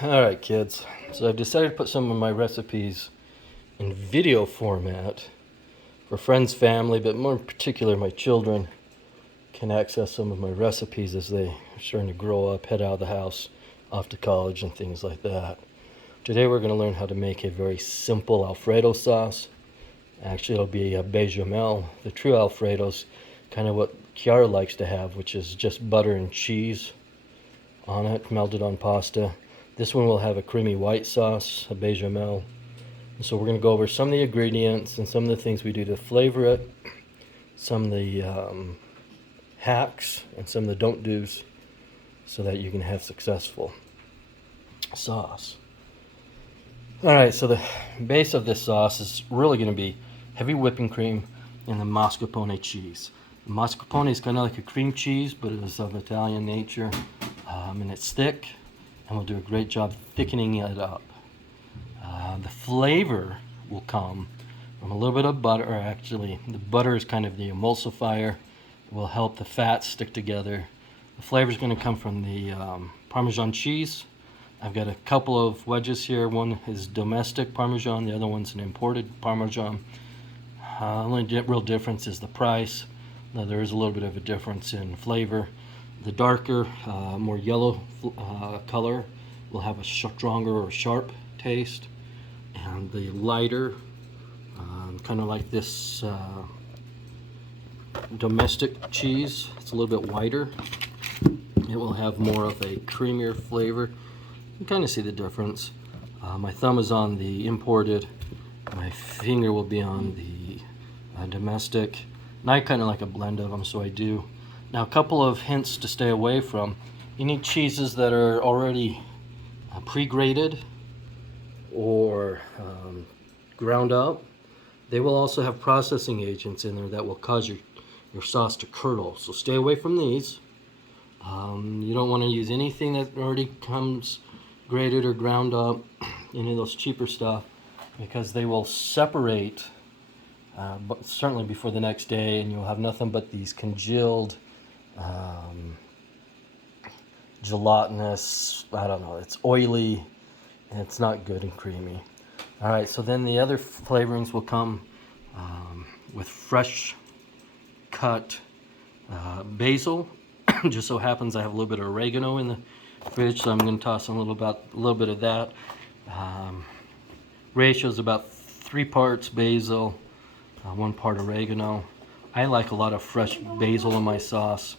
Alright kids, so I've decided to put some of my recipes in video format for friends, family, but more in particular my children can access some of my recipes as they are starting to grow up, head out of the house, off to college and things like that. Today we're going to learn how to make a very simple Alfredo sauce. Actually it'll be a Bechamel. The true Alfredo's kind of what Chiara likes to have, which is just butter and cheese on it, melted on pasta. This one will have a creamy white sauce, a Bechamel. And so we're going to go over some of the ingredients and some of the things we do to flavor it, some of the hacks and some of the don't do's so that you can have successful sauce. Alright, so the base of this sauce is really going to be heavy whipping cream and the mascarpone cheese. The mascarpone is kind of like a cream cheese, but it is of Italian nature, and it's thick, and we'll do a great job thickening it up. The flavor will come from a little bit of butter, or actually the butter is kind of the emulsifier. It will help the fats stick together. The flavor is going to come from the Parmesan cheese. I've got a couple of wedges here. One is domestic Parmesan, the other one's an imported Parmesan. Only real difference is the price. Now, there is a little bit of a difference in flavor. The darker, more yellow color will have a stronger or sharp taste, and the lighter, kind of like this domestic cheese, it's a little bit whiter. It will have more of a creamier flavor. You kind of see the difference. My thumb is on the imported, my finger will be on the domestic, and I kind of like a blend of them, so I do. Now, a couple of hints to stay away from. You need cheeses that are already pre-grated or ground up. They will also have processing agents in there that will cause your sauce to curdle, so stay away from these. You don't want to use anything that already comes grated or ground up, any of those cheaper stuff, because they will separate but certainly before the next day, and you'll have nothing but these congealed, gelatinous, I don't know, it's oily and it's not good and creamy. Alright, so then the other flavorings will come with fresh cut basil. Just so happens I have a little bit of oregano in the fridge, so I'm going to toss in a little bit of that. Ratio is about 3 parts basil, 1 part oregano. I like a lot of fresh basil in my sauce.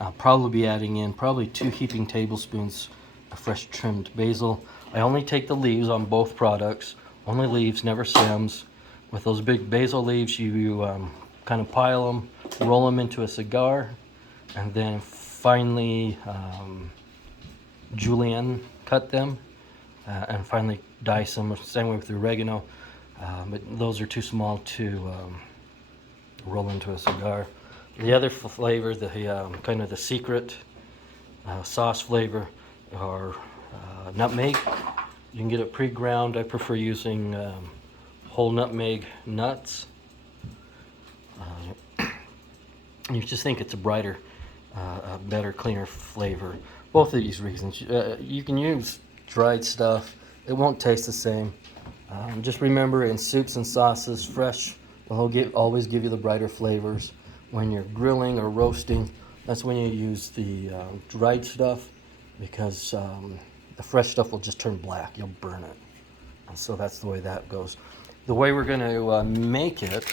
I'll probably be adding in 2 heaping tablespoons of fresh trimmed basil. I only take the leaves on both products, only leaves, never stems. With those big basil leaves, you kind of pile them, roll them into a cigar, and then finally julienne cut them, and finally dice them. Same way with the oregano, but those are too small to roll into a cigar. The other flavor, the kind of the secret sauce flavor, are nutmeg. You can get it pre-ground. I prefer using whole nutmeg nuts. You just think it's a brighter, better, cleaner flavor. Both of these reasons. You can use dried stuff. It won't taste the same. Just remember, in soups and sauces, fresh will always give you the brighter flavors. When you're grilling or roasting, that's when you use the dried stuff, because the fresh stuff will just turn black. You'll burn it. And so that's the way that goes. The way we're going to make it,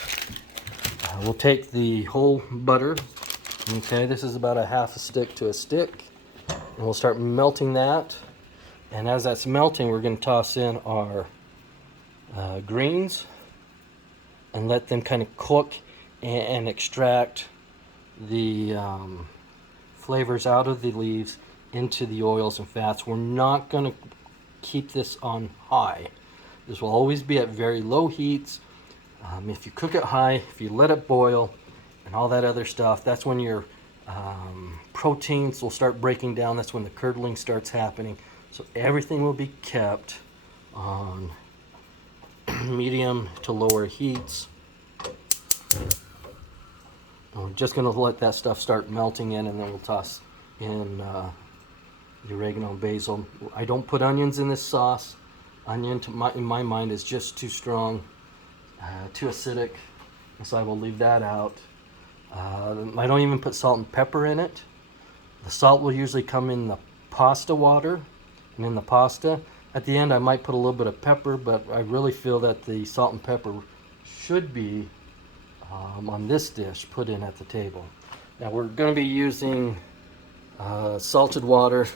we'll take the whole butter. Okay, this is about a half a stick to a stick. And we'll start melting that. And as that's melting, we're going to toss in our greens and let them kind of cook and extract the flavors out of the leaves into the oils and fats. We're not going to keep this on high. This will always be at very low heats. If you cook it high, if you let it boil and all that other stuff, that's when your proteins will start breaking down. That's when the curdling starts happening. So everything will be kept on medium to lower heats. And we're just going to let that stuff start melting in, and then we'll toss in the oregano and basil. I don't put onions in this sauce. Onion, in my mind, is just too strong, too acidic, so I will leave that out. I don't even put salt and pepper in it. The salt will usually come in the pasta water and in the pasta. At the end, I might put a little bit of pepper, but I really feel that the salt and pepper should be on this dish put in at the table. Now we're going to be using salted water.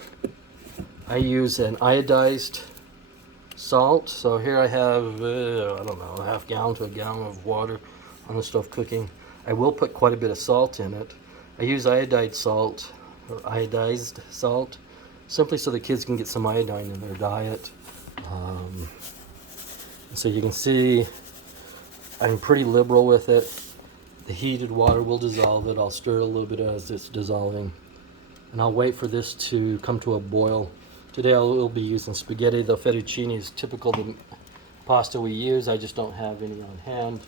I use an iodized salt. So here I have, I don't know, a half gallon to a gallon of water on the stove cooking. I will put quite a bit of salt in it. I use iodized salt, or iodized salt, simply so the kids can get some iodine in their diet. So you can see I'm pretty liberal with it. The heated water will dissolve it. I'll stir it a little bit as it's dissolving. And I'll wait for this to come to a boil. Today I will be using spaghetti. The fettuccine is typical the pasta we use. I just don't have any on hand.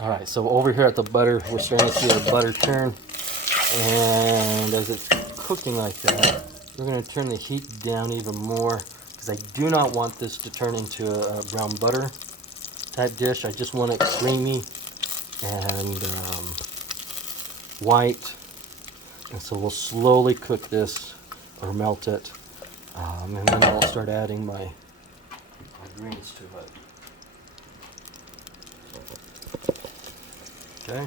Alright, so over here at the butter, we're starting to see our butter turn. And as it's cooking like that, we're going to turn the heat down even more, because I do not want this to turn into a brown butter type dish. I just want it creamy and white. And so we'll slowly cook this or melt it. And then I'll start adding my greens to it. Okay.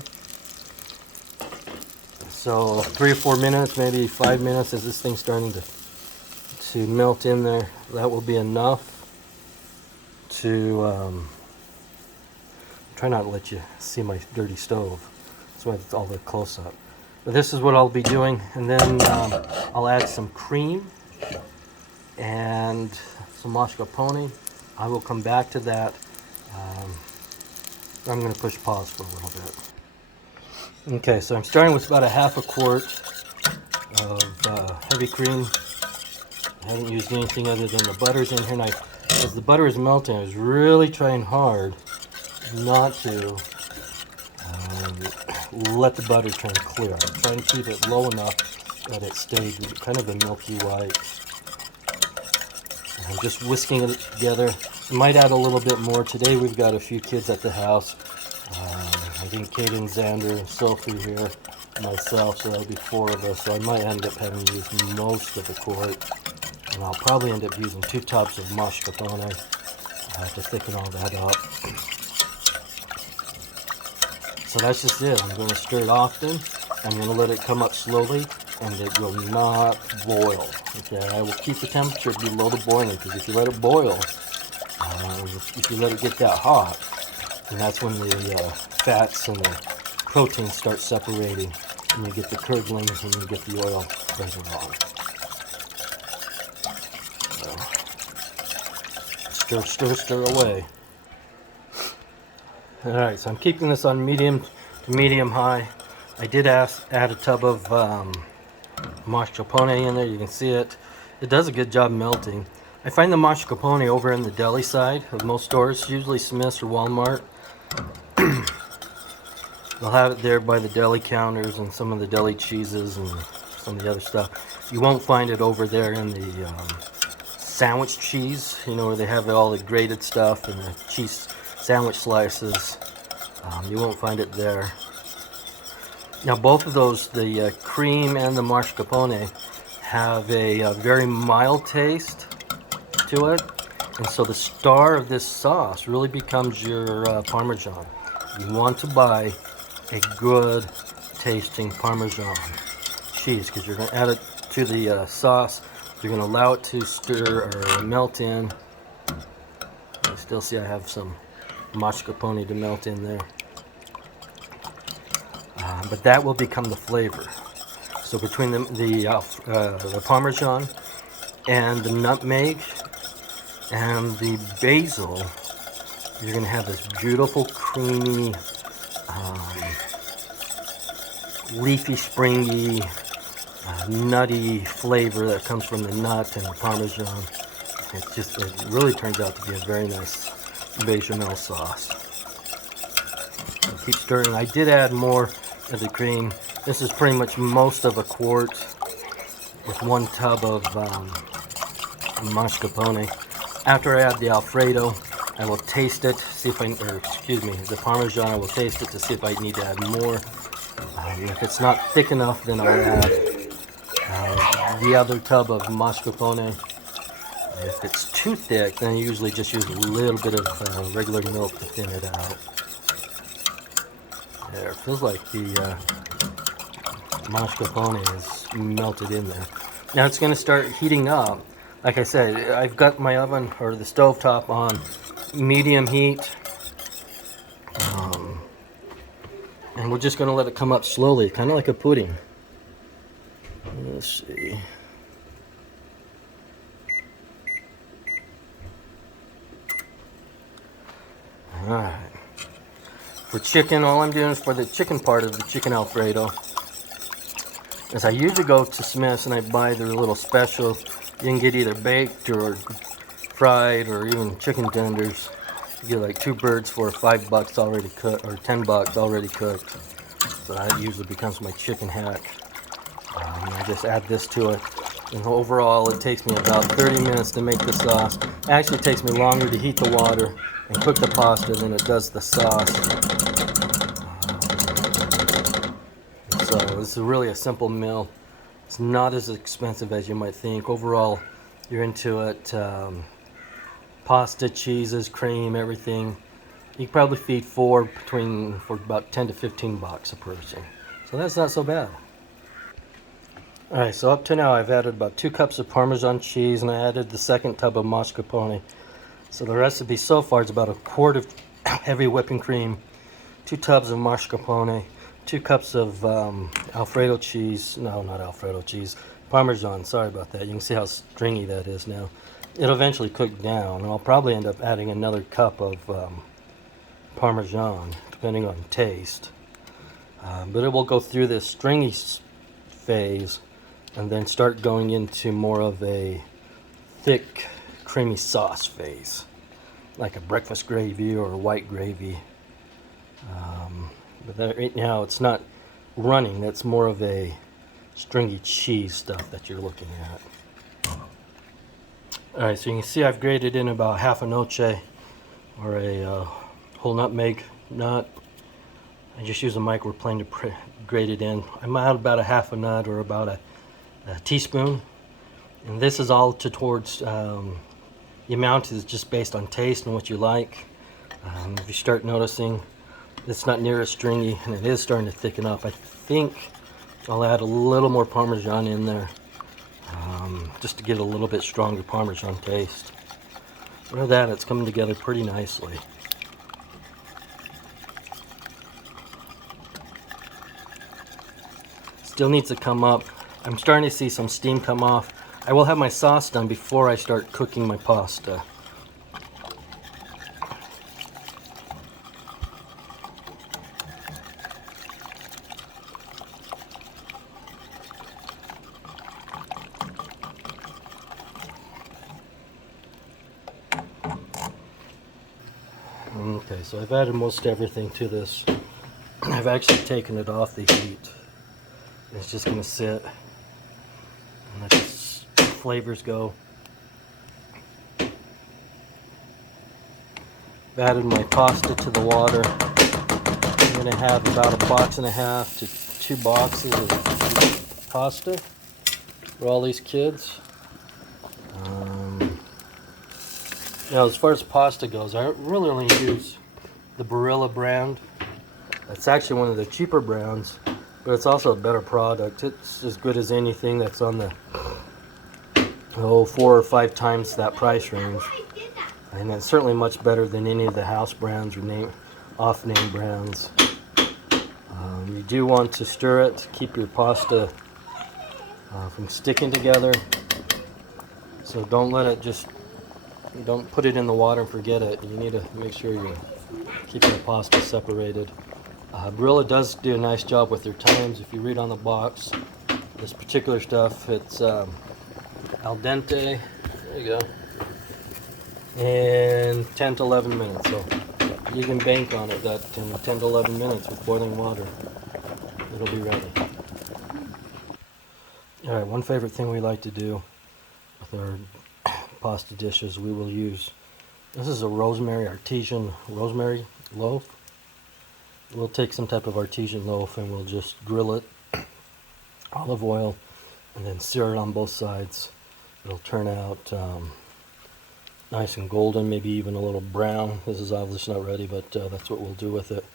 So 3 or 4 minutes, maybe 5 minutes, as this thing's starting to melt in there, that will be enough to try not to let you see my dirty stove. That's why it's all the close up. But this is what I'll be doing, and then I'll add some cream and some mascarpone. I will come back to that. I'm going to push pause for a little bit. Okay, so I'm starting with about a half a quart of heavy cream. I haven't used anything other than the butters in here, and as the butter is melting, I was really trying hard not to let the butter turn clear. I'm trying to keep it low enough that it stays kind of a milky white. And I'm just whisking it together. I might add a little bit more. Today we've got a few kids at the house. I think Kate and Xander and Sophie here, myself, so that'll be 4 of us. So I might end up having to use most of the quart. And I'll probably end up using 2 tubs of mascarpone to thicken all that up. So that's just it. I'm going to stir it often. I'm going to let it come up slowly, and it will not boil. Okay, I will keep the temperature below the boiling, because if you let it boil, if you let it get that hot, then that's when the fats and the proteins start separating, and you get the curdling, and you get the oil present on. So, stir away. Alright, so I'm keeping this on medium to medium high. I did add a tub of mascarpone in there. You can see it. It does a good job melting. I find the mascarpone over in the deli side of most stores, usually Smith's or Walmart. They'll have it there by the deli counters and some of the deli cheeses and some of the other stuff. You won't find it over there in the sandwich cheese, you know, where they have all the grated stuff and the cheese sandwich slices. You won't find it there. Now both of those, the cream and the mascarpone, have a very mild taste to it, and so the star of this sauce really becomes your Parmesan. You want to buy a good tasting Parmesan cheese, because you're going to add it to the sauce. You're going to allow it to stir or melt in. You still see I have some mascarpone to melt in there. But that will become the flavor. So between the Parmesan and the nutmeg and the basil, you're going to have this beautiful, creamy, leafy, springy, nutty flavor that comes from the nut and the Parmesan. It really turns out to be a very nice bechamel sauce. So keep stirring. I did add more of the cream. This is pretty much most of a quart with 1 tub of mascarpone. After I add the Alfredo, I will taste it, see if the Parmesan, I will taste it to see if I need to add more. If it's not thick enough, then I'll add the other tub of mascarpone. If it's too thick, then I usually just use a little bit of regular milk to thin it out. There, it feels like the mascarpone is melted in there. Now it's going to start heating up. Like I said, I've got my oven or the stove top on medium heat. And we're just going to let it come up slowly, kind of like a pudding. Let's see. Alright. For chicken, all I'm doing is for the chicken part of the chicken Alfredo is I usually go to Smith's and I buy their little special. You can get either baked or fried or even chicken tenders. You get like 2 birds for $5 already cooked or $10 already cooked. So that usually becomes my chicken hack. I just add this to it. And overall, it takes me about 30 minutes to make the sauce. It actually takes me longer to heat the water and cook the pasta than it does the sauce. So this is really a simple meal. It's not as expensive as you might think. Overall, you're into it. Pasta, cheeses, cream, everything. You can probably feed for about 10 to 15 bucks a person. So that's not so bad. Alright, so up to now I've added about 2 cups of Parmesan cheese and I added the second tub of mascarpone. So the recipe so far is about 1 quart of heavy whipping cream, 2 tubs of mascarpone, 2 cups of Alfredo cheese. No, not Alfredo cheese. Parmesan, sorry about that. You can see how stringy that is now. It'll eventually cook down, and I'll probably end up adding another cup of Parmesan, depending on taste. But it will go through this stringy phase and then start going into more of a thick, creamy sauce phase, like a breakfast gravy or a white gravy. But right now it's not running, that's more of a stringy cheese stuff that you're looking at. Alright, so you can see I've grated in about half a noce or a whole nutmeg nut. I just use a microplane to grate it in. I'm out about a half a nut or about a teaspoon. And this is all towards, the amount is just based on taste and what you like. If you start noticing it's not near as stringy and it is starting to thicken up, I think I'll add a little more Parmesan in there. Just to get a little bit stronger Parmesan taste. But other than that, it's coming together pretty nicely. Still needs to come up. I'm starting to see some steam come off. I will have my sauce done before I start cooking my pasta. Okay, so I've added most everything to this. I've actually taken it off the heat. It's just going to sit and let the flavors go. I've added my pasta to the water. I'm going to have about 1.5 boxes to 2 boxes of pasta for all these kids. Now, as far as pasta goes, I really only use the Barilla brand. It's actually one of the cheaper brands, but it's also a better product. It's as good as anything that's on the 4 or 5 times that price range. And it's certainly much better than any of the house brands or off-name brands. You do want to stir it to keep your pasta from sticking together. So don't let it don't put it in the water and forget it. You need to make sure you're keeping the pasta separated. Barilla does do a nice job with their times. If you read on the box, this particular stuff, it's al dente, there you go, and 10 to 11 minutes. So you can bank on it that in 10 to 11 minutes with boiling water. it'll be ready. All right, one favorite thing we like to do with our pasta dishes, we will use, this is a artesian rosemary loaf. We'll take some type of artesian loaf and we'll just grill it, olive oil, and then sear it on both sides. It'll turn out nice and golden, maybe even a little brown. This is obviously not ready, but that's what we'll do with it.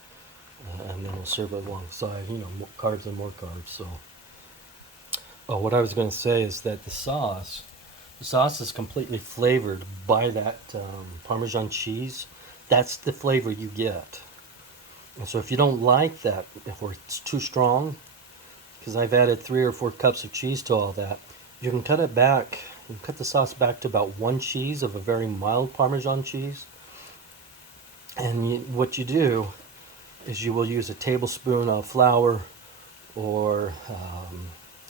And then we'll serve it alongside, more carbs and more carbs. So, oh, what I was going to say is that the sauce is completely flavored by that Parmesan cheese. That's the flavor you get. And so if you don't like that, if it's too strong, because I've added 3 or 4 cups of cheese to all that, you can cut it back. You can cut the sauce back to about 1 cheese of a very mild Parmesan cheese. And what you do is you will use a tablespoon of flour or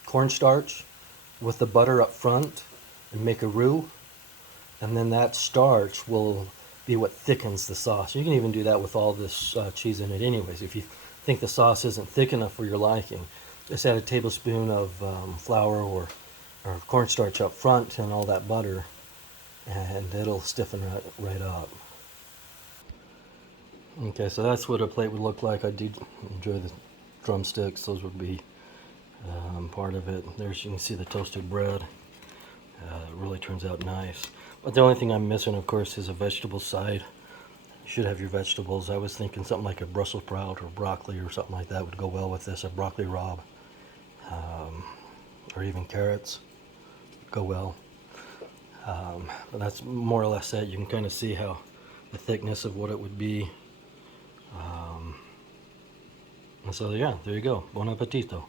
cornstarch with the butter up front and make a roux. And then that starch will be what thickens the sauce. You can even do that with all this cheese in it anyways. If you think the sauce isn't thick enough for your liking, just add a tablespoon of flour or cornstarch up front and all that butter, and it'll stiffen right up. Okay, so that's what a plate would look like. I do enjoy the drumsticks. Those would be part of it. There's, you can see the toasted bread. It really turns out nice. But the only thing I'm missing, of course, is a vegetable side. You should have your vegetables. I was thinking something like a Brussels sprout or broccoli or something like that would go well with this. A broccoli rabe, or even carrots would go well. But that's more or less it. You can kind of see how the thickness of what it would be. And so yeah, there you go. Buon appetito.